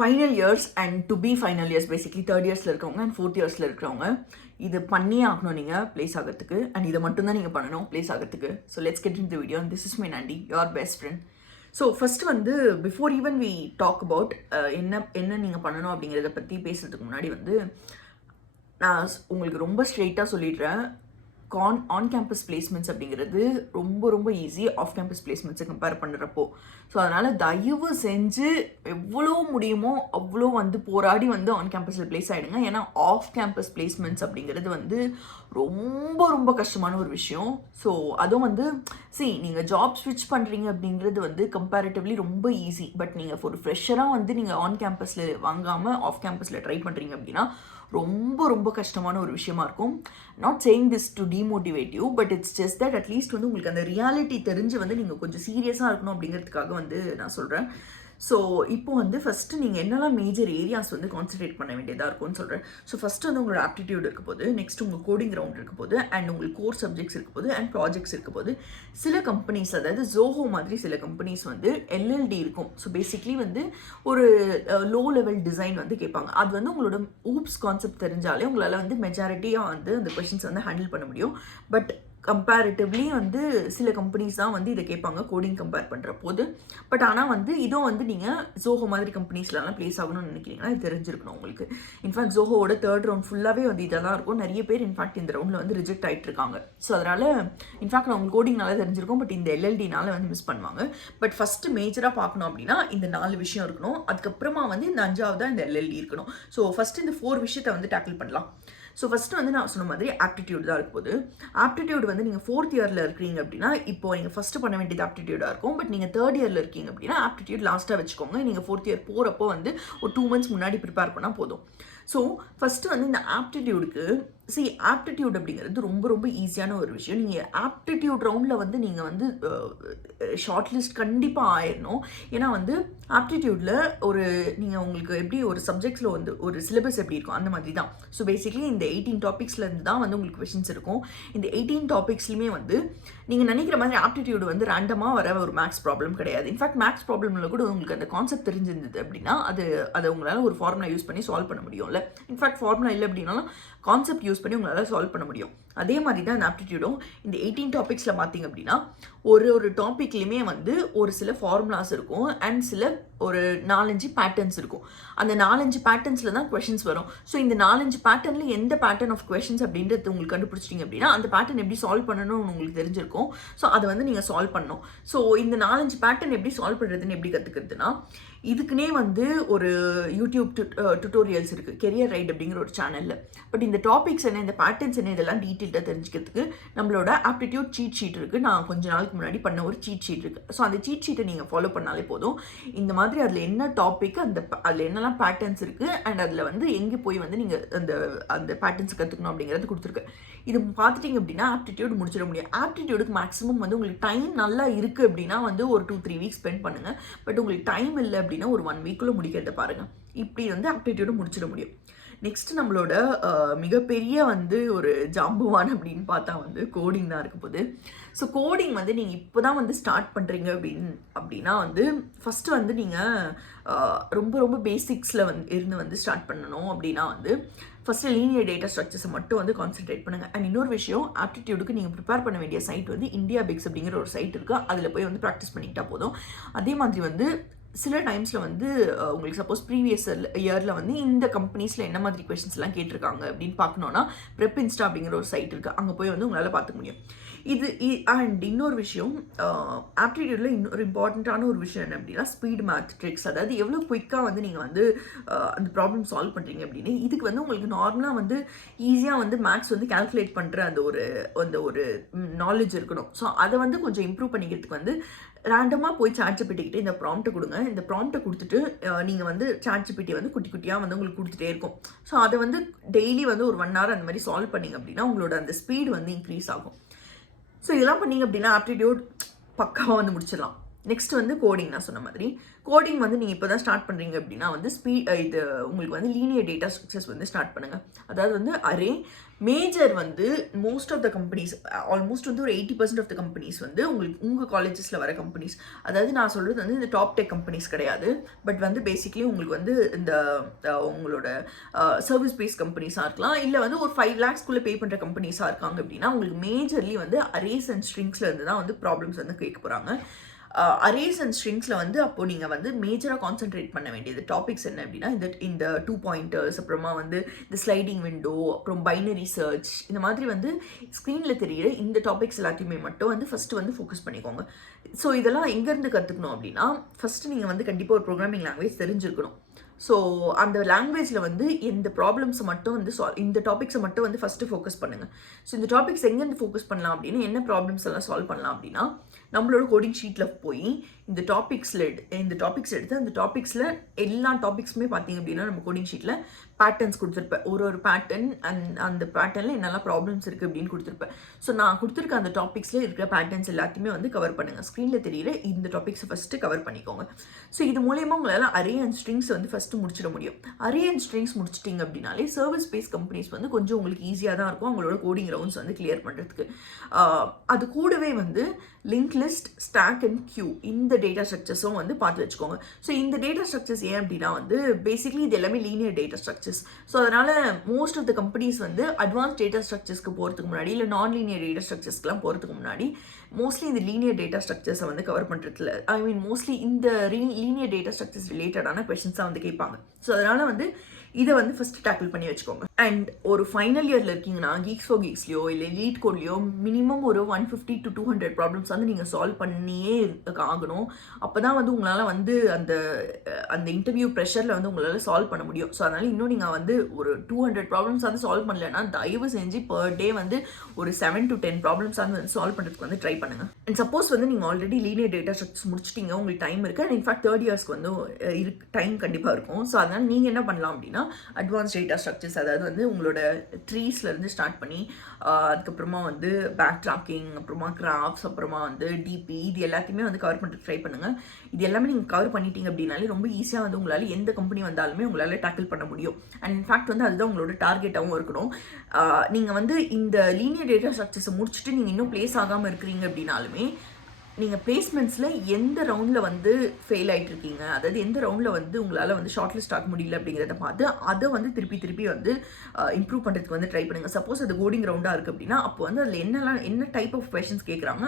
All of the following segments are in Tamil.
Final years and to be final years basically third இயர்ஸில் இருக்கிறவங்க அண்ட் ஃபோர்த் இயர்ஸில் இருக்கிறவங்க இது பண்ணியே ஆகணும் நீங்கள் ப்ளேஸ் ஆகிறதுக்கு அண்ட் இதை மட்டும்தான் நீங்கள் பண்ணணும் ப்ளேஸ் ஆகிறதுக்கு. So let's get in the video. This is my Nandi, your best friend. So first வந்து before even we talk about என்ன நீங்கள் பண்ணணும் அப்படிங்கிறத பற்றி பேசுகிறதுக்கு முன்னாடி வந்து நான் உங்களுக்கு ரொம்ப ஸ்ட்ரெயிட்டாக சொல்லிடுறேன். ஆன் கேம்பஸ் பிளேஸ்மெண்ட்ஸ் அப்படிங்கிறது ரொம்ப ரொம்ப ஈஸி ஆஃப் கேம்பஸ் பிளேஸ்மெண்ட்ஸை கம்பேர் பண்ணுறப்போ. ஸோ அதனால் தயவு செஞ்சு எவ்வளோ முடியுமோ அவ்வளோ வந்து போராடி வந்து ஆன் கேம்பஸில் ப்ளேஸ் ஆகிடுங்க. ஏன்னா ஆஃப் கேம்பஸ் பிளேஸ்மெண்ட்ஸ் வந்து ரொம்ப ரொம்ப கஷ்டமான ஒரு விஷயம். ஸோ அதுவும் வந்து நீங்கள் ஜாப் ஸ்விட்ச் பண்ணுறீங்க அப்படிங்கிறது வந்து கம்பேரிட்டிவ்லி ரொம்ப ஈஸி. பட் நீங்கள் ஒரு ஃப்ரெஷராக வந்து நீங்கள் ஆன் கேம்பஸில் வாங்காமல் ஆஃப் கேம்பஸில் ட்ரை பண்ணுறீங்க அப்படின்னா ரொம்ப ரொம்ப கஷ்டமான ஒரு விஷயமா இருக்கும். Not saying this to demotivate you, but it's just that at least வந்து உங்களுக்கு அந்த ரியாலிட்டி தெரிஞ்சு வந்து நீங்கள் கொஞ்சம் சீரியஸாக இருக்கணும் அப்படிங்கிறதுக்காக வந்து நான் சொல்கிறேன். ஸோ இப்போ வந்து ஃபஸ்ட்டு நீங்கள் என்னெல்லாம் மேஜர் ஏரியாஸ் வந்து கான்சன்ட்ரேட் பண்ண வேண்டியதாக இருக்கும்னு சொல்கிறேன். ஸோ ஃபஸ்ட்டு வந்து உங்களோட ஆப்டிடியூட் இருக்க போது, நெக்ஸ்ட் உங்கள் கோடிங் ரவுண்ட் இருக்க போது, அண்ட் உங்களுக்கு கோர் சப்ஜெக்ட்ஸ் இருக்க போது, அண்ட் ப்ராஜெக்ட்ஸ் இருக்க போது. சில கம்பெனிஸ், அதாவது ஜோஹோ மாதிரி சில கம்பெனிஸ் வந்து எல்எல்டி இருக்கும். ஸோ பேசிக்லி வந்து ஒரு லோ லெவல் டிசைன் வந்து கேட்பாங்க. அது வந்து உங்களோட ஊப்ஸ் கான்செப்ட் தெரிஞ்சாலே உங்களால் வந்து மெஜாரிட்டியாக வந்து அந்த கொஷின்ஸ் வந்து ஹேண்டில் பண்ண முடியும். பட் கம்பேரிட்டிவ்லி வந்து சில கம்பெனிஸ் தான் வந்து இதை கேட்பாங்க கோடிங் கம்பேர் பண்ணுற போது. பட் ஆனால் வந்து இதுவும் வந்து நீங்கள் ஜோஹோ மாதிரி கம்பெனிஸ்லாம் ப்ளேஸ் ஆகணும்னு நினைக்கிறீங்கன்னா இது தெரிஞ்சிருக்கணும் உங்களுக்கு. இன்ஃபேக்ட் ஜோஹோவோட தேர்ட் ரவுண்ட் ஃபுல்லாகவே வந்து இதெல்லாம் இருக்கும். நிறைய பேர் இன்ஃபேக்ட் இந்த ரவுண்டில் வந்து ரிஜெக்ட் ஆகிட்டு இருக்காங்க. ஸோ அதனால் இன்ஃபேக்ட் அவங்க கோடிங்னால தெரிஞ்சிருக்கும், பட் இந்த எல்எல்டினால வந்து மிஸ் பண்ணுவாங்க. பட் ஃபஸ்ட்டு மேஜராக பார்க்கணும் அப்படின்னா இந்த 4 விஷயம் இருக்கணும். அதுக்கப்புறமா வந்து இந்த 5ஆவதாக இந்த எல்எல்டி இருக்கணும். ஸோ ஃபஸ்ட்டு இந்த 4 விஷயத்தை வந்து டேக்கிள் பண்ணலாம். ஸோ ஃபஸ்ட்டு வந்து நான் சொன்ன மாதிரி ஆப்டிடியூட் தான் இருக்கும் போது. ஆப்டிடியூட் வந்து நீங்கள் 4th இயரில் இருக்கிறீங்க அப்படின்னா இப்போ நீங்கள் ஃபஸ்ட்டு பண்ண வேண்டியது ஆப்டிடியூடாக இருக்கும். பட் நீங்கள் 3rd இயரில் இருக்கீங்க அப்படின்னா ஆப்டிடியூட் லாஸ்ட்டாக வச்சுக்கோங்க. நீங்கள் 4th இயர் போகிறப்போ வந்து ஒரு 2 months முன்னாடி ப்ரிப்பேர் பண்ணால் போதும். ஸோ ஃபஸ்ட்டு வந்து இந்த ஆப்டிடியூடுக்கு ஆப்டிடியூட் அப்படிங்கிறது ரொம்ப ரொம்ப ஈஸியான ஒரு விஷயம். நீங்கள் ஆப்டிடியூட் ரவுண்டில் வந்து நீங்கள் வந்து ஷார்ட் லிஸ்ட் கண்டிப்பாக ஆயிடணும். ஏன்னா வந்து ஆப்டிடியூடில் ஒரு நீங்கள் உங்களுக்கு எப்படி ஒரு சப்ஜெக்ட்ஸில் வந்து ஒரு சிலபஸ் எப்படி இருக்கும் அந்த மாதிரி தான். ஸோ பேசிக்லி இந்த 18 டாபிக்ஸ்லேருந்து தான் வந்து உங்களுக்கு கொஷின்ஸ் இருக்கும். இந்த 18 டாபிக்ஸ்லையுமே வந்து நீங்கள் நினைக்கிற மாதிரி ஆப்டிடியூடு வந்து ரேண்டமாக வர ஒரு மேக்ஸ் ப்ராப்ளம் கிடையாது. இன்ஃபேக்ட் மேக்ஸ் ப்ராப்ளமில் கூட உங்களுக்கு அந்த கான்செப்ட் தெரிஞ்சிருந்தது அப்படின்னா அதை உங்களால் ஒரு ஃபார்முலா யூஸ் பண்ணி சால்வ் பண்ண முடியும்ல. இன்ஃபேக்ட் ஃபார்முலா இல்லை அப்படின்னாலும் கான்செப்ட் யூஸ் பண்ணி உங்களால் சால்வ் பண்ண முடியும். அதே மாதிரி தான் இந்த ஆப்டிடியூடும். இந்த 18 டாபிக்ஸில் பார்த்தீங்க அப்படின்னா ஒரு டாப்பிக்லையுமே வந்து ஒரு சில ஃபார்முலாஸ் இருக்கும் அண்ட் சில ஒரு 4-5 பேட்டர்ன்ஸ் இருக்கும். அந்த 4-5 பேட்டர்ன்ஸில் தான் கொஷின்ஸ் வரும். ஸோ இந்த 4-5 பேட்டர்னில் எந்த பேட்டர்ன் ஆஃப் கொஷின்ஸ் அப்படின்றது உங்களுக்கு கண்டுபிடிச்சிட்டிங்க அப்படின்னா அந்த பேட்டர்ன் எப்படி சால்வ் பண்ணணும்னு உங்களுக்கு தெரிஞ்சிருக்கும். ஸோ அதை வந்து நீங்கள் சால்வ் பண்ணணும். ஸோ இந்த 4-5 பேட்டர்ன் எப்படி சால்வ் பண்ணுறதுன்னு எப்படி கற்றுக்கிறதுனா இதுக்குன்னே வந்து ஒரு யூடியூப் டுட்டோரியல்ஸ் இருக்குது, கெரியர் ரைட் அப்படிங்கிற ஒரு சேனலில். பட் இந்த டாபிக்ஸ் என்ன, இந்த பேட்டர்ன்ஸ் என்ன, இதெல்லாம் டீட்டெயில்டாக தெரிஞ்சுக்கிறதுக்கு நம்மளோட ஆப்டிடியூட் சீட் ஷீட் இருக்குது. நான் கொஞ்ச நாளுக்கு முன்னாடி பண்ண ஒரு சீட் ஷீட் இருக்குது. ஸோ அந்த சீட் ஷீட்டை நீங்கள் ஃபாலோ பண்ணாலே போதும். இந்த மாதிரி அதில் என்ன டாபிக், அதில் என்னெல்லாம் பேட்டர்ன்ஸ் இருக்குது அண்ட் அதில் வந்து எங்கே போய் வந்து நீங்கள் அந்த பேட்டர்ன்ஸ் கற்றுக்கணும் அப்படிங்கிறது கொடுத்துருக்கு. இது பார்த்துட்டிங்க அப்படின்னா ஆப்டிடியூட் முடிச்சிட முடியும். ஆப்டிடியூடுக்கு மேக்ஸிமம் வந்து உங்களுக்கு டைம் நல்லா இருக்குது அப்படின்னா வந்து ஒரு 2-3 வீக்ஸ் ஸ்பெண்ட் பண்ணுங்கள். பட் உங்களுக்கு டைம் இல்லை அப்படின்னா ஒரு 1 வீக்குள்ளே முடிக்கிறத பாருங்கள். இப்படி வந்து ஆப்டிடியூடு முடிச்சிட முடியும். நெக்ஸ்ட் நம்மளோட மிகப்பெரிய வந்து ஒரு ஜாம்புவான் அப்படின்னு பார்த்தா வந்து கோடிங் தான் இருக்க போகுது. ஸோ கோடிங் வந்து நீங்கள் இப்போ தான் வந்து ஸ்டார்ட் பண்ணுறீங்க அப்படின்னா வந்து ஃபஸ்ட்டு வந்து நீங்கள் ரொம்ப ரொம்ப பேசிக்ஸில் இருந்து ஸ்டார்ட் பண்ணணும். அப்படின்னா வந்து ஃபஸ்ட்டு லீனியர் டேட்டா ஸ்ட்ரக்சர்ஸை மட்டும் வந்து கான்சென்ட்ரேட் பண்ணுங்கள். அண்ட் இன்னொரு விஷயம், ஆப்டிடியூடுக்கு நீங்கள் ப்ரிப்பேர் பண்ண வேண்டிய சைட் வந்து இந்தியா பிக்ஸ் அப்படிங்கிற ஒரு சைட் இருக்குது. அதில் போய் வந்து ப்ராக்டிஸ் பண்ணிக்கிட்டா போதும். அதே மாதிரி வந்து சில டைம்ஸில் வந்து உங்களுக்கு சப்போஸ் ப்ரீவியஸ் இயரில் வந்து இந்த கம்பெனிஸில் என்ன மாதிரி கொஷின்ஸ்லாம் கேட்டிருக்காங்க அப்படின்னு பார்க்கணுன்னா ப்ரெப் இன்ஸ்டா அப்படிங்கிற ஒரு சைட் இருக்குது. அங்கே போய் வந்து உங்களால் பார்த்துக்க முடியும். அண்ட் இன்னொரு விஷயம், ஆப்டிடியூடில் இன்னொரு இம்பார்ட்டண்ட்டான ஒரு விஷயம் என்ன அப்படின்னா ஸ்பீட் மேத் ட்ரிக்ஸ். அதாவது எவ்வளோ குயிக்காக வந்து நீங்கள் வந்து அந்த ப்ராப்ளம் சால்வ் பண்ணுறீங்க அப்படின்னு. இதுக்கு வந்து உங்களுக்கு நார்மலாக வந்து ஈஸியாக வந்து மேத்ஸ் வந்து கால்குலேட் பண்ணுற அந்த ஒரு நாலேஜ் இருக்கணும். ஸோ அதை வந்து கொஞ்சம் இம்ப்ரூவ் பண்ணிக்கிறதுக்கு வந்து ரேண்டமாக போய் சாட்ஜிபிட்டிக்கிட்டு இந்த ப்ராம்ப்ட்டை கொடுங்க. இந்த ப்ராம்ப்ட்டை கொடுத்துட்டு நீங்கள் வந்து சாட்ஜிபிட்டி வந்து குட்டி குட்டியாக வந்து உங்களுக்கு கொடுத்துட்டே இருக்கும். ஸோ அதை வந்து டெய்லி வந்து ஒரு 1 hour அந்த மாதிரி சால்வ் பண்ணிங்க அப்படின்னா உங்களோட அந்த ஸ்பீடு வந்து இன்க்ரீஸ் ஆகும். ஸோ இதெல்லாம் பண்ணிங்க அப்படின்னா ஆப்டிடியூட் பக்காவாக வந்து முடிச்சிடலாம். நெக்ஸ்ட் வந்து கோடிங். நான் சொன்ன மாதிரி கோடிங் வந்து நீங்கள் இப்போ தான் ஸ்டார்ட் பண்ணுறீங்க அப்படின்னா வந்து இது உங்களுக்கு வந்து லீனியர் டேட்டா ஸ்ட்ரக்சர்ஸ் வந்து ஸ்டார்ட் பண்ணுங்கள். அதாவது வந்து அரே மேஜர் வந்து most of the companies, almost வந்து ஒரு 80% ஆஃப் த கம்பெனிஸ் வந்து உங்கள் காலேஜஸில் வர கம்பெனிஸ், அதாவது நான் சொல்கிறது வந்து இந்த டாப் டெக் கம்பெனிஸ் கிடையாது, பட் வந்து பேசிக்லி உங்களுக்கு வந்து இந்த உங்களோட சர்வீஸ் பேஸ் கம்பெனிஸாக இருக்கலாம், இல்லை வந்து ஒரு 5 lakhsக்குள்ளே பே பண்ணுற கம்பெனிஸாக இருக்காங்க அப்படின்னா உங்களுக்கு மேஜர்லி வந்து அரேஸ் அண்ட் ஸ்ட்ரிங்ஸில் இருந்து தான் வந்து ப்ராப்ளம்ஸ் வந்து கேட்க போகிறாங்க. அரேஸ் அண்ட் ஸ்ட்ரிங்ஸில் வந்து அப்போது நீங்கள் வந்து மேஜராக கான்சென்ட்ரேட் பண்ண வேண்டியது டாபிக்ஸ் என்ன அப்படின்னா இந்த 2 pointers, அப்புறமா வந்து இந்த ஸ்லைடிங் விண்டோ, அப்புறம் பைனரி சர்ச், இந்த மாதிரி வந்து ஸ்க்ரீனில் தெரியிற இந்த டாபிக்ஸ் எல்லாத்தையுமே மட்டும் வந்து ஃபஸ்ட்டு வந்து ஃபோக்கஸ் பண்ணிக்கோங்க. ஸோ இதெல்லாம் எங்கேருந்து கற்றுக்கணும் அப்படின்னா ஃபஸ்ட்டு நீங்கள் வந்து கண்டிப்பாக ஒரு ப்ரோக்ராமிங் லாங்குவேஜ் தெரிஞ்சிருக்கணும். ஸோ அந்த லாங்குவேஜில் வந்து இந்த ப்ராப்ளம்ஸை மட்டும் வந்து இந்த டாபிக்ஸை மட்டும் வந்து ஃபஸ்ட்டு ஃபோக்கஸ் பண்ணுங்கள். ஸோ இந்த டாபிக்ஸ் எங்கேருந்து ஃபோக்கஸ் பண்ணலாம் அப்படின்னா என்ன ப்ராப்ளம்ஸ் எல்லாம் சால்வ் பண்ணலாம் அப்படின்னா நம்மளோட கோடிங் ஷீட்டில் போய் இந்த டாபிக்ஸ் எடுத்து அந்த டாபிக்ஸில் எல்லா டாபிக்ஸுமே பார்த்தீங்க அப்படின்னா நம்ம கோடிங் ஷீட்டில் பேட்டர்ன்ஸ் கொடுத்துருப்பேன். ஒரு பேட்டர்ன் அந்த பேட்டர்னில் என்னெல்லாம் ப்ராப்ளம்ஸ் இருக்குது அப்படின்னு கொடுத்துருப்பேன். ஸோ நான் கொடுத்துருக்க அந்த டாபிக்ஸில் இருக்கிற பேட்டர்ன்ஸ் எல்லாத்தையுமே வந்து கவர் பண்ணுங்கள். ஸ்க்ரீனில் தெரியிற இந்த டாபிக்ஸை ஃபஸ்ட்டு கவர் பண்ணிக்கோங்க. ஸோ இது மூலயமா உங்களால் அரே அண்ட் ஸ்ட்ரிங்ஸ் வந்து ஃபஸ்ட்டு முடிச்சிட முடியும். அரே அண்ட் ஸ்ட்ரிங்ஸ் முடிச்சிட்டிங்க அப்படின்னாலே சர்வீஸ் பேஸ் கம்பெனிஸ் வந்து கொஞ்சம் உங்களுக்கு ஈஸியாக தான் இருக்கும் அவங்களோட கோடிங் ரவுண்ட்ஸ் வந்து கிளியர் பண்ணுறதுக்கு. அது கூடவே வந்து link list, stack and queue, இந்த டேட்டா ஸ்ட்ரக்சர்ஸும் வந்து பார்த்து வச்சுக்கோங்க. ஸோ இந்த டேட்டா ஸ்ட்ரக்சர்ஸ் ஏன் அப்படின்னா வந்து பேசிக்லி இது எல்லாமே லீனியர் டேட்டா ஸ்ட்ரக்சர்ஸ். ஸோ அதனால் மோஸ்ட் ஆஃப் த கம்பெனிஸ் வந்து அட்வான்ஸ் டேட்டா ஸ்ட்ரக்சர்ஸ்க்கு போகிறதுக்கு முன்னாடி இல்லை நான் லீனியர் டேட்டா ஸ்ட்ரக்சர்ஸ்க்குலாம் போகிறதுக்கு முன்னாடி மோஸ்ட்லி இந்த லீனியர் டேட்டா ஸ்ட்ரக்சர்ஸை வந்து கவர் பண்ணுறதுல மோஸ்ட்லி இந்த லீனியர் டேட்டா ஸ்ட்ரக்சர்ஸ் ரிலேட்டடான கொஷின்ஸாக வந்து கேட்பாங்க. ஸோ அதனால் வந்து இதை வந்து ஃபஸ்ட்டு டேக்கிள் பண்ணி வச்சுக்கோங்க. அண்ட் ஒரு ஃபைனல் இயரில் இருக்கீங்கன்னா Geeks for Geeksலையோ இல்லை லீட் கோட்லையோ மினிமம் ஒரு 150 to 200 ப்ராப்ளம்ஸ் வந்து நீங்கள் சால்வ் பண்ணியே ஆகணும். அப்போ தான் வந்து உங்களால் வந்து அந்த இன்டர்வியூ ப்ரெஷரில் வந்து உங்களால் சால்வ் பண்ண முடியும். ஸோ அதனால் இன்னும் நீங்கள் வந்து ஒரு 200 ப்ராப்ளம்ஸ் வந்து சால்வ் பண்ணலைன்னா தயவு செஞ்சு பர் டே வந்து ஒரு 7 to 10 ப்ராப்ளம்ஸ் வந்து சால்வ் பண்ணுறதுக்கு வந்து ட்ரை பண்ணுங்கள். அண்ட் சப்போஸ் வந்து நீங்கள் ஆல்ரெடி லீனியர் டேட்டா ஸ்ட்ரக்சர்ஸ் முடிச்சிட்டிங்க, உங்களுக்கு டைம் இருக்குது, அண்ட் இன்ஃபேக்ட் 3rd இயர்ஸ்க்கு வந்து டைம் கண்டிப்பாக இருக்கும். ஸோ அதனால் நீங்கள் என்ன பண்ணலாம் அப்படின்னா அட்வான்ஸ் டேட்டா ஸ்ட்ரக்சர்ஸ், அதாவது வந்து உங்களோட ட்ரீஸ்லேருந்து ஸ்டார்ட் பண்ணி அதுக்கப்புறமா வந்து பேக் ட்ராக்கிங், அப்புறமா கிராஃப்ஸ், அப்புறமா வந்து டிபி, இது எல்லாத்தையுமே வந்து கவர் பண்ணிட்டு ட்ரை பண்ணுங்கள். இது எல்லாமே நீங்கள் கவர் பண்ணிட்டீங்க அப்படின்னாலே ரொம்ப ஈஸியாக வந்து உங்களால் எந்த கம்பெனி வந்தாலுமே உங்களால் டேக்கிள் பண்ண முடியும். அண்ட் இன்ஃபேக்ட் வந்து அதுதான் உங்களோட டார்கெட்டாகவும் இருக்கணும். நீங்கள் வந்து இந்த லீனியர் டேட்டா ஸ்ட்ரக்சர்ஸை முடிச்சுட்டு நீங்கள் இன்னும் பிளேஸ் ஆகாமல் இருக்கிறீங்க அப்படின்னாலுமே நீங்கள் பிளேஸ்மெண்ட்ஸில் எந்த ரவுண்டில் வந்து ஃபெயில் ஆகிட்டு இருக்கீங்க, அதாவது எந்த ரவுண்டில் வந்து உங்களால் வந்து ஷார்ட் லிஸ்ட் ஆக முடியல அப்படிங்கிறத பார்த்து அதை வந்து திருப்பி வந்து இம்ப்ரூவ் பண்ணுறதுக்கு வந்து ட்ரை பண்ணுங்கள். சப்போஸ் அது கோடிங் ரவுண்டாக இருக்குது அப்படின்னா அப்போ வந்து அதில் என்ன டைப் ஆஃப் கொஷின்ஸ் கேட்குறாங்க,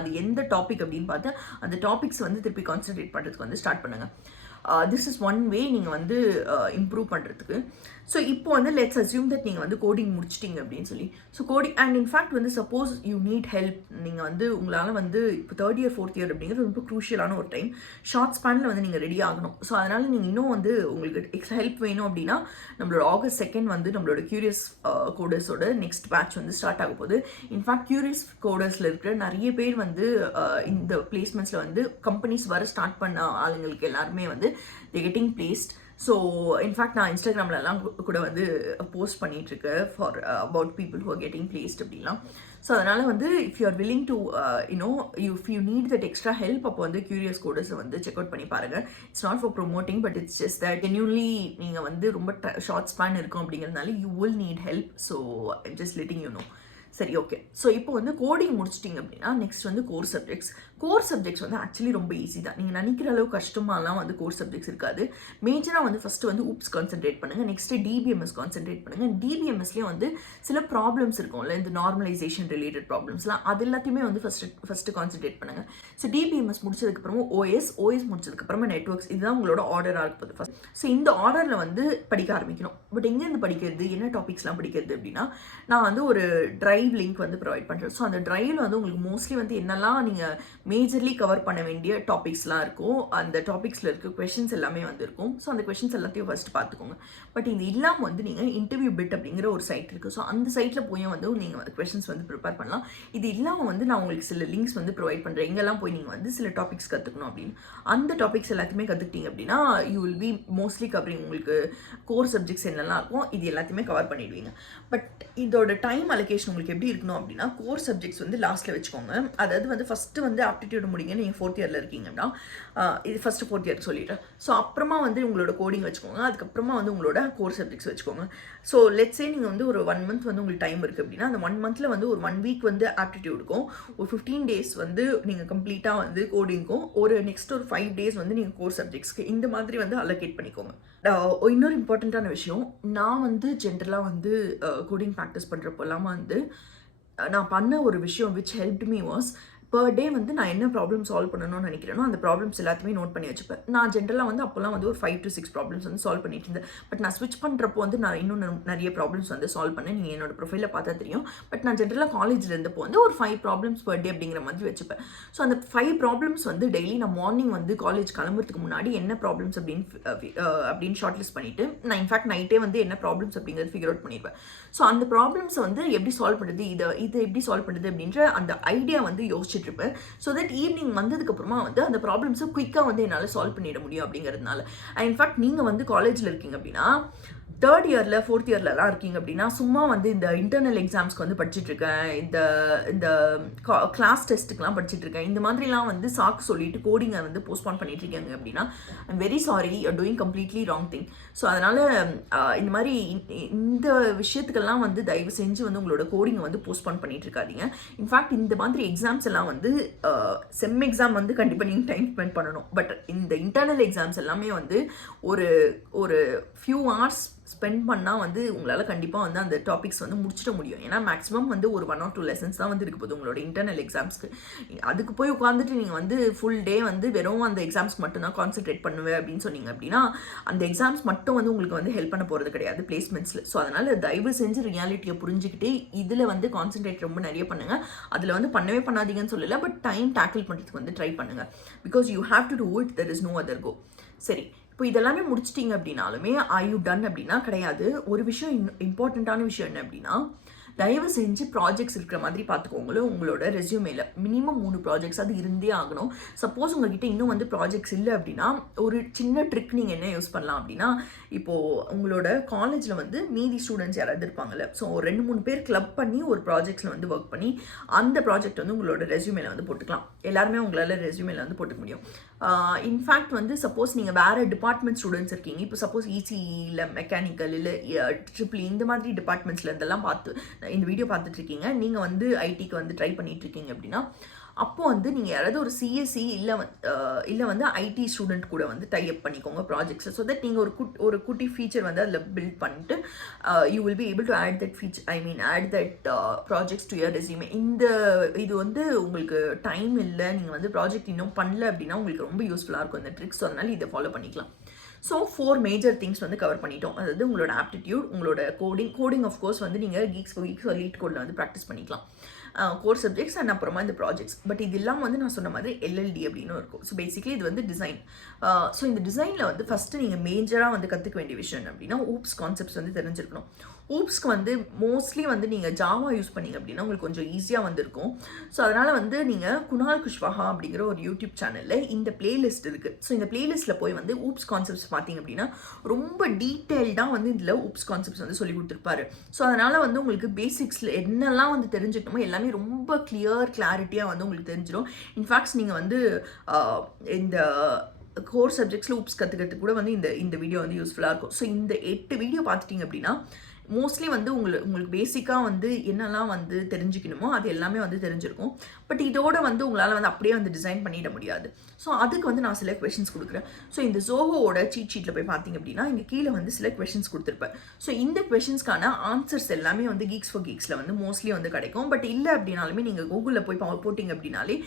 அது எந்த டாபிக் அப்படின்னு பார்த்து அந்த டாபிக்ஸ் வந்து திருப்பி கான்சன்ட்ரேட் பண்ணுறதுக்கு வந்து ஸ்டார்ட் பண்ணுங்கள். திஸ் இஸ் ஒன் வே நீங்கள் வந்து இம்ப்ரூவ் பண்ணுறதுக்கு. ஸோ இப்போ வந்து லெட்ஸ் அஸ்யூம் தட் நீங்கள் வந்து கோடிங் முடிச்சிட்டிங்க அப்படின்னு சொல்லி. ஸோ கோடிங் அண்ட் இன்ஃபேக்ட் வந்து சப்போஸ் யூ நீட் ஹெல்ப், நீங்கள் வந்து உங்களால் வந்து இப்போ 3rd year 4th year அப்படிங்கிறது ரொம்ப க்ரூஷியலான ஒரு டைம். ஷார்ட் ஸ்பேனில் வந்து நீங்கள் ரெடி ஆகணும். ஸோ அதனால் நீங்கள் இன்னும் வந்து உங்களுக்கு ஹெல்ப் வேணும் அப்படின்னா நம்மளோட August 2 வந்து நம்மளோட கியூரியஸ் கோடர்ஸோட நெக்ஸ்ட் பேட்ச் வந்து ஸ்டார்ட் ஆக போகுது. இன்ஃபேக்ட் கியூரியஸ் கோடர்ஸில் இருக்கிற நிறைய பேர் வந்து இந்த பிளேஸ்மெண்ட்ஸில் வந்து கம்பெனிஸ் வர ஸ்டார்ட் பண்ண ஆளுங்களுக்கு எல்லாருமே வந்து they getting placed. So in fact நான் இன்ஸ்டாகிராம்லலாம் கூட வந்து போஸ்ட் பண்ணிகிட்ருக்கேன் for about people who are getting placed அப்படின்லாம். ஸோ அதனால் வந்து if you are willing to if you need that extra help அப்போ வந்து கியூரியஸ் கோடர்ஸை வந்து செக் அவுட் பண்ணி பாருங்கள். It's not for promoting, but it's just that genuinely நீங்கள் வந்து ரொம்ப ஷார்ட் ஸ்பேன் இருக்கும் அப்படிங்கிறதுனால you will need help. So I'm just letting you know. சரி, ஓகே. ஸோ இப்போ வந்து கோடிங் முடிச்சிட்டிங்க அப்படின்னா நெக்ஸ்ட் வந்து கோர் சப்ஜெக்ட்ஸ் வந்து ஆக்சுவலி ரொம்ப ஈஸி தான். நீங்கள் நினைக்கிற அளவு கஷ்டமாலாம் வந்து கோர் சப்ஜெக்ட்ஸ் இருக்காது. மேஜராக வந்து ஃபஸ்ட்டு வந்து ஊப்ஸ் கான்சென்ட்ரேட் பண்ணுங்கள், நெக்ஸ்ட்டு டிபிஎம்எஸ் கான்சென்ட்ரேட் பண்ணுங்கள். டிபிஎம்எஸ்லேயும் வந்து சில ப்ராப்ளம்ஸ் இருக்கும்ல, இந்த நார்மலைசேஷன் ரிலேட்டட் ப்ராப்ளம்ஸ்லாம், அது எல்லாத்தையுமே வந்து ஃபஸ்ட்டு கான்சென்ட்ரேட் பண்ணுங்கள். ஸோ டிபிஎம்எஸ் முடிச்சதுக்கப்புறமா ஓஎஸ் முடிச்சதுக்கப்புறமா நெட்ஒர்க்ஸ், இதுதான் உங்களோட ஆர்டராக இருப்பது ஃபஸ்ட். ஸோ இந்த ஆர்டரில் வந்து படிக்க ஆரம்பிக்கணும். பட் எங்கேருந்து படிக்கிறது, என்ன டாபிக்ஸ்லாம் படிக்கிறது அப்படின்னா நான் வந்து ஒரு ட்ரைவ் லிங்க் வந்து ப்ரொவைட் பண்ணுறேன். ஸோ அந்த ட்ரைவில் வந்து உங்களுக்கு மோஸ்ட்லி வந்து என்னெல்லாம் நீங்கள் மேஜர்லி கவர் பண்ண வேண்டிய டாபிக்ஸ்லாம் இருக்கும், அந்த டாபிக்ஸில் இருக்க கொஷின்ஸ் எல்லாமே வந்து இருக்கும். ஸோ அந்த கொஷின்ஸ் எல்லாத்தையும் ஃபஸ்ட்டு பார்த்துக்கோங்க. பட் இது இல்லாமல் வந்து நீங்கள் இன்டர்வியூ பிட் அப்படிங்கிற ஒரு சைட் இருக்குது. ஸோ அந்த சைட்டில் போய் வந்து நீங்கள் கொஷின்ஸ் வந்து ப்ரிப்பேர் பண்ணலாம். இது இல்லாமல் வந்து நான் உங்களுக்கு சில லிங்க்ஸ் வந்து ப்ரொவைட் பண்ணுறேன், எங்கெல்லாம் போய் நீங்கள் வந்து சில டாபிக்ஸ் கற்றுக்கணும் அப்படின்னு. அந்த டாபிக்ஸ் எல்லாத்தையுமே கற்றுக்கிட்டீங்க அப்படின்னா you will B mostly covering உங்களுக்கு கோர் சப்ஜெக்ட்ஸ் என்னெல்லாம் இருக்கும் இது எல்லாத்தையுமே கவர் பண்ணிடுவீங்க. பட் இதோட டைம் அலோகேஷன் உங்களுக்கு எப்படி இருக்கணும் அப்படின்னா கோர் சப்ஜெக்ட்ஸ் வந்து லாஸ்ட்டில் வச்சுக்கோங்க. அதாவது வந்து ஃபஸ்ட்டு வந்து ஆப்டிடியூட் முடிங்க நீங்கள் 4th இயரில் இருக்கீங்கன்னா இது ஃபஸ்ட்டு 4th இயர் சொல்லிடுறேன். ஸோ அப்புறமா வந்து உங்களோட கோடிங் வச்சுக்கோங்க, அதுக்கப்புறமா வந்து உங்களோட கோர் சப்ஜெக்ட்ஸ் வச்சுக்கோங்க. ஸோ லெட்ஸே நீங்கள் வந்து ஒரு 1 மந்த் வந்து உங்களுக்கு டைம் இருக்குது அப்படின்னா அந்த 1 மந்தில் வந்து ஒரு 1 வீக் வந்து ஆப்டிடியூடுக்கும், ஒரு 15 days வந்து நீங்கள் கம்ப்ளீட்டாக வந்து கோடிங்க்கும், ஒரு நெக்ஸ்ட் ஒரு 5 days வந்து நீங்கள் கோர் சப்ஜெக்ட்ஸ்க்கு இந்த மாதிரி வந்து அலோகேட் பண்ணிக்கோங்க. இன்னொரு இம்பார்ட்டண்ட்டான விஷயம், நான் வந்து ஜென்ரலாக வந்து கோடிங் ப்ராக்டிஸ் பண்ணுறப்போலாம் வந்து நான் பண்ண ஒரு விஷயம் which helped me was, per day வந்து நான் என்ன ப்ராப்ளம் சால்வ் பண்ணணும்னு நினைக்கிறேனோ அந்த ப்ராப்ளம்ஸ் எல்லாத்தையுமே நோட் பண்ணி வச்சுப்பேன். நான் ஜென்ரலாக வந்து அப்போல்லாம் வந்து ஒரு 5 to 6 ப்ராப்ளம்ஸ் வந்து சால்வ் பண்ணிட்டு இருந்தேன். பட் நான் ஸ்விட்ச் பண்ணுறப்போ வந்து நான் இன்னும் நிறைய ப்ராப்ளம்ஸ் வந்து சால்வ் பண்ணேன். நீங்கள் என்னோட ப்ரொஃபைலில் பார்த்தா தெரியும். பட் நான் ஜென்ரலாக காலேஜில் இருந்தப்போ வந்து ஒரு 5 ப்ராப்ளம்ஸ் பர் டே அப்படிங்கிற மாதிரி வச்சுப்பேன். ஸோ அந்த 5 ப்ராப்ளம்ஸ் வந்து டெய்லி நான் மார்னிங் வந்து காலேஜ் கிளம்புறதுக்கு முன்னாடி என்ன ப்ராப்ளம்ஸ் அப்படின்னு ஷார்ட் லிஸ்ட் பண்ணிவிட்டு நான் இன்ஃபேக்ட் நைட்டே வந்து என்ன ப்ராப்ளம்ஸ் அப்படிங்கிறது ஃபிகர் அவுட் பண்ணிடுவேன். ஸோ அந்த ப்ராப்ளம்ஸை வந்து எப்படி சால்வ் பண்ணுறது, இது எப்படி சால்வ் பண்ணுறது அப்படின்ற அந்த ஐடியா வந்து யோசிச்சுட்டு இருப்பேன். ஸோ தட் ஈவினிங் வந்ததுக்கப்புறமா வந்து அந்த ப்ராப்ளம்ஸை குயிக்காக வந்து என்னால் சால்வ் பண்ணிட முடியும் அப்படிங்கிறதுனால. இன்ஃபேக்ட் நீங்கள் வந்து காலேஜில் இருக்கீங்க அப்படின்னா 3rd இயரில் 4th இயர்லலாம் இருக்கீங்க அப்படின்னா சும்மா வந்து இந்த இன்டர்னல் எக்ஸாம்ஸ்க்கு வந்து படிச்சுட்ருக்கேன், இந்த கிளாஸ் டெஸ்ட்டுக்கெலாம் படிச்சுட்ருக்கேன், இந்த மாதிரிலாம் வந்து சாக்கு சொல்லிட்டு கோடிங்கை வந்து போஸ்ட்பான் பண்ணிட்டுருக்காங்க அப்படின்னா I'm very sorry, you are doing completely wrong thing. So அதனால் இந்த மாதிரி இந்த விஷயத்துக்கெல்லாம் வந்து தயவு செஞ்சு வந்து உங்களோட கோடிங்கை வந்து போஸ்ட்பான் பண்ணிட்டு இருக்காதீங்க. இன்ஃபேக்ட் இந்த மாதிரி எக்ஸாம்ஸ் எல்லாம் வந்து செம் எக்ஸாம் வந்து கண்டிப்பாக நீங்கள் டைம் ஸ்பெண்ட் பண்ணணும். பட் இந்த இன்டர்னல் எக்ஸாம்ஸ் எல்லாமே வந்து ஒரு ஃபியூ ஹவர்ஸ் ஸ்பெண்ட் பண்ணால் வந்து உங்களால் கண்டிப்பாக வந்து அந்த டாபிக்ஸ் வந்து முடிச்சிட முடியும். ஏன்னா மேக்ஸிமம் வந்து ஒரு 1 or 2 lessons தான் வந்து இருக்க போகுது உங்களோட இன்டர்னல் எக்ஸாம்ஸ்க்கு. அதுக்கு போய் உட்காந்துட்டு நீங்கள் வந்து ஃபுல் டே வந்து வெறும் அந்த எக்ஸாம்ஸ்க்கு மட்டும்தான் கான்சென்ட்ரேட் பண்ணுவேன் அப்படின்னு சொன்னீங்க அப்படின்னா அந்த எக்ஸாம்ஸ் மட்டும் வந்து உங்களுக்கு வந்து ஹெல்ப் பண்ண போகிறது கிடையாது பிளேஸ்மெண்ட்ஸில். ஸோ அதனால் தயவு செஞ்சு ரியாலிட்டியை புரிஞ்சுக்கிட்டு இதில் வந்து கான்சென்ட்ரேட் ரொம்ப நிறைய பண்ணுங்கள். அதில் வந்து பண்ணவே பண்ணாதீங்கன்னு சொல்லலை, பட் டைம் டேக்கிள் பண்ணுறதுக்கு வந்து ட்ரை பண்ணுங்கள். Because you have to do it, there is no other go. சரி, இப்போ இதெல்லாமே முடிச்சிட்டிங்க அப்படின்னாலுமே ஆர் யூ டன் அப்படின்னா கிடையாது. ஒரு விஷயம் இம்பார்ட்டண்ட்டான விஷயம் என்ன அப்படின்னா, தயவு செஞ்சு ப்ராஜெக்ட்ஸ் இருக்கிற மாதிரி பார்த்துக்கோங்களேன். உங்களோட ரெஸ்யூமேல மினிமம் 3 ப்ராஜெக்ட்ஸ் அது இருந்தே ஆகணும். சப்போஸ் உங்ககிட்ட இன்னும் வந்து ப்ராஜெக்ட்ஸ் இல்லை அப்படின்னா ஒரு சின்ன ட்ரிக் நீங்கள் என்ன யூஸ் பண்ணலாம் அப்படின்னா, இப்போது உங்களோட காலேஜில் வந்து மீதி ஸ்டூடெண்ட்ஸ் யாராவது இருப்பாங்கல்ல, ஸோ 2-3 பேர் கிளப் பண்ணி ஒரு ப்ராஜெக்ட்ஸில் வந்து ஒர்க் பண்ணி அந்த ப்ராஜெக்ட் வந்து உங்களோட ரெஸ்யூமேல வந்து போட்டுக்கலாம். எல்லாருமே உங்களால் ரெஸ்யூமேல வந்து போட்டுக்க முடியும். இன்ஃபேக்ட் வந்து சப்போஸ் நீங்கள் வேறு டிபார்ட்மெண்ட் ஸ்டூடெண்ட்ஸ் இருக்கீங்க, இப்போ சப்போஸ் இசிஇ இல்லை மெக்கானிக்கல் இல்லை ட்ரிபிள் இந்த மாதிரி டிபார்ட்மெண்ட்ஸில் இருந்தெல்லாம் இந்த வீடியோ பார்த்துட்ருக்கீங்க, நீங்கள் வந்து ஐடிக்கு வந்து ட்ரை பண்ணிகிட்ருக்கீங்க அப்படின்னா அப்போது வந்து நீங்கள் யாராவது ஒரு சிஎஸ்சி இல்லை வந்து ஐடி ஸ்டூடெண்ட் கூட வந்து டைப் பண்ணிக்கோங்க ப்ராஜெக்ட்ஸை. ஸோ தட் நீங்கள் ஒரு குட்டி ஃபீச்சர் வந்து அதில் பில்ட் பண்ணிட்டு you will be able to add that feature, add that projects to your resume. இது வந்து உங்களுக்கு டைம் இல்லை, நீங்கள் வந்து ப்ராஜெக்ட் இன்னும் பண்ணல அப்படின்னா உங்களுக்கு ரொம்ப யூஸ்ஃபுல்லாக இருக்கும் இந்த ட்ரிக்ஸ். அதனால இதை ஃபாலோ பண்ணிக்கலாம். ஸோ 4 மேஜர் திங்ஸ் வந்து கவர் பண்ணிட்டோம். அதாவது உங்களோட ஆப்டிடியூட், உங்களோட கோடிங் ஆஃப்கோர்ஸ் வந்து நீங்கள் கீக்ஸ் லீட் கோடில் வந்து ப்ராக்டிஸ் பண்ணிக்கலாம், கோர் சப்ஜெக்ட்ஸ் அண்ட் அப்புறமா இந்த ப்ராஜெக்ட்ஸ். பட் இது இல்லாமல் வந்து நான் சொன்ன மாதிரி எல்எல்டி அப்படின்னு இருக்கும். ஸோ பேசிக்லி இது வந்து டிசைன். ஸோ இந்த டிசைனில் வந்து ஃபஸ்ட்டு நீங்கள் மேஜராக வந்து கற்றுக்க வேண்டிய விஷயம் என்ன அப்படின்னா, ஊப்ஸ் கான்செப்ட்ஸ் வந்து தெரிஞ்சிருக்கணும். ஊப்ஸ்க்கு வந்து மோஸ்ட்லி வந்து நீங்கள் ஜாவா யூஸ் பண்ணிங்க அப்படின்னா உங்களுக்கு கொஞ்சம் ஈஸியாக வந்துருக்கும். ஸோ அதனால் வந்து நீங்கள் குணால் குஷ்வாஹா அப்படிங்கிற ஒரு யூடியூப் சேனலில் இந்த பிளேலிஸ்ட் இருக்குது. ஸோ இந்த பிளேலிஸ்ட்டில் போய் வந்து ஊப்ஸ் கான்செப்ட்ஸ் பார்த்தீங்க அப்படின்னா ரொம்ப டீட்டெயில்டாக வந்து இதில் ஊப்ஸ் கான்செப்ட்ஸ் வந்து சொல்லி கொடுத்துருப்பாரு. ஸோ அதனால் வந்து உங்களுக்கு பேசிக்ஸில் என்னெல்லாம் வந்து தெரிஞ்சுக்கணுமோ எல்லாமே ரொம்ப கிளாரிட்டியாக வந்து உங்களுக்கு தெரிஞ்சிடும். இன்ஃபேக்ட் நீங்கள் வந்து இந்த கோர் சப்ஜெக்ட்ஸில் ஊப்ஸ் கற்றுக்கிறதுக்கு கூட வந்து இந்த வீடியோ வந்து யூஸ்ஃபுல்லாக இருக்கும். ஸோ இந்த 8 வீடியோ பார்த்துட்டிங்க அப்படின்னா மோஸ்ட்லி வந்து உங்களுக்கு பேசிக்காக வந்து என்னெல்லாம் வந்து தெரிஞ்சுக்கணுமோ அது எல்லாமே வந்து தெரிஞ்சிருக்கும். பட் இதோட வந்து உங்களால் வந்து அப்படியே வந்து டிசைன் பண்ணிட முடியாது. ஸோ அதுக்கு வந்து நான் சில கொஷின்ஸ் கொடுக்குறேன். ஸோ இந்த ஜோஹோவோட சீட் ஷீட்டில் போய் பார்த்தீங்க அப்படின்னா இங்கே கீழே வந்து சில கொஷின்ஸ் கொடுத்துருப்பேன். ஸோ இந்த கொஷின்ஸ்க்கான ஆன்சர்ஸ் எல்லாமே வந்து கீக்ஸ் ஃபார் கீக்ஸில் வந்து மோஸ்ட்லி வந்து கிடைக்கும். பட் இல்லை அப்படின்னாலுமே நீங்கள் கூகுளில் போய் போட்டிங்க அப்படின்னாலே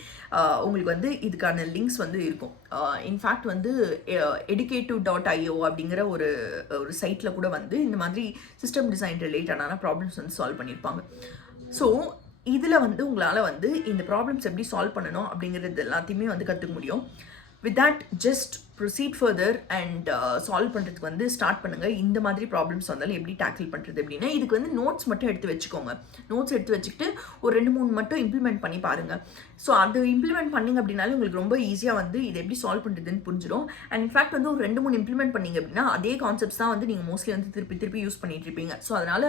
உங்களுக்கு வந்து இதுக்கான லிங்க்ஸ் வந்து இருக்கும். இன்ஃபேக்ட் வந்து educative.io அப்படிங்கிற ஒரு சைட்டில் கூட வந்து இந்த மாதிரி சிஸ்டம் டிசைன் ரிலேட்டடான ப்ராப்ளம்ஸ் வந்து சால்வ் பண்ணியிருப்பாங்க. ஸோ இதில் வந்து உங்களால் வந்து இந்த ப்ராப்ளம்ஸ் எப்படி சால்வ் பண்ணணும் அப்படிங்கிறது எல்லாத்தையுமே வந்து கற்றுக்க முடியும். With that just proceed further and solve பண்ணுறதுக்கு வந்து ஸ்டார்ட் பண்ணுங்கள். இந்த மாதிரி ப்ராப்ளம்ஸ் வந்தாலும் எப்படி டேக்கிள் பண்ணுறது அப்படின்னா, இதுக்கு வந்து நோட்ஸ் மட்டும் எடுத்து வச்சுக்கோங்க. நோட்ஸ் எடுத்து வச்சுக்கிட்டு ஒரு 2-3 மட்டும் இம்ப்ளிமெண்ட் பண்ணி பாருங்கள். ஸோ அது இம்ப்ளிமெண்ட் பண்ணிங்க அப்படின்னாலே உங்களுக்கு ரொம்ப ஈஸியாக வந்து இது எப்படி சால்வ் பண்ணுறதுன்னு புரிஞ்சிடும். அண்ட் இன்ஃபேக்ட் வந்து ஒரு 2-3 இம்ப்ளிமெண்ட் பண்ணிங்க அப்படின்னா அதே கான்செப்ட்ஸ் தான் வந்து நீங்கள் மோஸ்ட்லி வந்து திருப்பி யூஸ் பண்ணிட்டு இருப்பீங்க. ஸோ அதனால்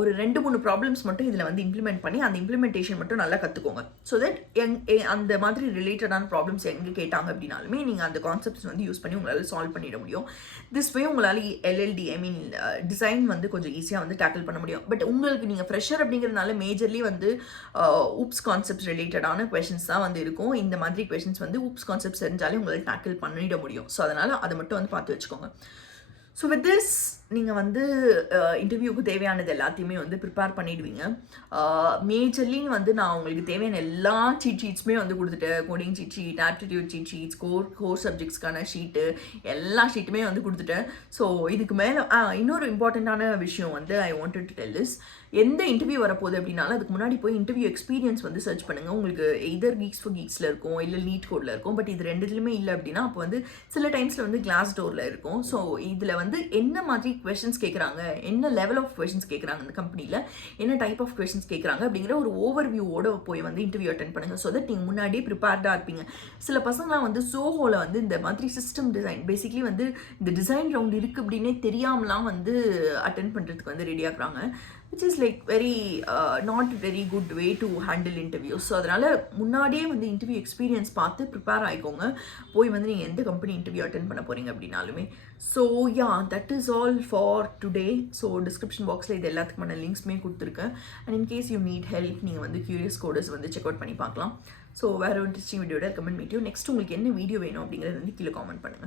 ஒரு 2-3 ப்ராப்ளம்ஸ் மட்டும் இதில் வந்து இம்ப்ளிமெண்ட் பண்ணி அந்த இம்ப்ளிமெண்டேஷன் மட்டும் நல்லா கற்றுக்கோங்க. ஸோ தட் அந்த மாதிரி ரிலேட்டடான ப்ராப்ளம்ஸ் எங்கே கேட்டாங்க அப்படின்னாலுமே நீங்கள் அந்த கான்செப்ட்ஸ் வந்து யூஸ் பண்ணி உங்களால் சால்வ் பண்ணிட முடியும். திஸ் வே உங்களால் எல்எல்டி டிசைன் வந்து கொஞ்சம் ஈஸியாக வந்து டேக்கிள் பண்ண முடியும். பட் உங்களுக்கு நீங்கள் ஃப்ரெஷர் அப்படிங்கிறதுனால மேஜர்லி வந்து ஊப்ஸ் கான்செப்ட்ஸ் ரிலேட்டடான கொஷின்ஸ் தான் வந்து இருக்கும். இந்த மாதிரி கொஷின்ஸ் வந்து ஊப்ஸ் கான்செப்ட்ஸ் தெரிஞ்சாலே உங்களால் டேக்கிள் பண்ணிட முடியும். ஸோ அதனால் அதை மட்டும் வந்து பார்த்து வச்சுக்கோங்க. ஸோ வித் திஸ் நீங்கள் வந்து இன்டர்வியூக்கு தேவையானது எல்லாத்தையுமே வந்து ப்ரிப்பேர் பண்ணிடுவீங்க. மேஜர்லி வந்து நான் உங்களுக்கு தேவையான எல்லா சீட் ஷீட்ஸுமே வந்து கொடுத்துட்டேன். Coding cheat sheet, aptitude cheat sheets, core சப்ஜெக்ட்ஸ்க்கான ஷீட்டு, எல்லா ஷீட்டுமே வந்து கொடுத்துட்டேன். ஸோ இதுக்கு மேலே இன்னொரு இம்பார்ட்டண்ட்டான விஷயம் வந்து I wanted to tell is, எந்த இன்டர்வியூ வரப்போகுது அப்படின்னாலும் அதுக்கு முன்னாடி போய் இன்டர்வியூ எக்ஸ்பீரியன்ஸ் வந்து சர்ச் பண்ணுங்கள். உங்களுக்கு எதர் கீக்ஸ் ஃபார் கீக்ஸில் இருக்கும், இல்லை நீட் கோடில் இருக்கும். பட் இது ரெண்டுத்துலையுமே இல்லை அப்படின்னா அப்போ வந்து சில டைம்ஸில் வந்து கிளாஸ் டோரில் இருக்கும். ஸோ இதில் வந்து என்ன மாதிரி கொஷின்ஸ் கேட்குறாங்க, என்ன லெவல் ஆஃப் கொஷின்ஸ் கேட்குறாங்க, இந்த கம்பெனியில் என்ன டைப் ஆஃப் கொஷின்ஸ் கேட்குறாங்க அப்படிங்கிற ஒரு ஓவர் வியூவோட போய் வந்து இன்டர்வியூ அட்டென்ட் பண்ணுங்கள். ஸோ தட் நீங்கள் முன்னாடியே ப்ரிப்பேர்டாக இருப்பீங்க. சில பசங்களாம் வந்து சோஹோவில் வந்து இந்த மாதிரி சிஸ்டம் டிசைன், பேசிக்லி வந்து இந்த டிசைன் ரவுண்ட் இருக்குது அப்படின்னே தெரியாமலாம் வந்து அட்டென்ட் பண்ணுறதுக்கு வந்து ரெடி ஆகுறாங்க. which is like very not very good way to handle interviews. So அதனால் முன்னாடியே வந்து இன்டர்வியூ எக்ஸ்பீரியன்ஸ் பார்த்து ப்ரிப்பேர் ஆகிக்கோங்க. போய் வந்து நீங்கள் எந்த கம்பெனி இன்டர்வியூ அட்டென்ட் பண்ண போகிறீங்க அப்படின்னாலுமே. So yeah, that is all for today. So description பாக்ஸில் இது எல்லாத்துக்குமான லிங்க்ஸுமே கொடுத்துருக்கேன். And in case you need help, நீங்கள் வந்து கியூரியஸ் கோடர்ஸ் வந்து செக் அவுட் பண்ணி பார்க்கலாம். ஸோ வேறு ஒரு இன்ட்ரெஸ்டிங் வீடியோட கமெண்ட் மீட்டியும் நெக்ஸ்ட் உங்களுக்கு என்ன வீடியோ வேணும் அப்படிங்கிறது வந்து கீழே காமெண்ட் பண்ணுங்கள்.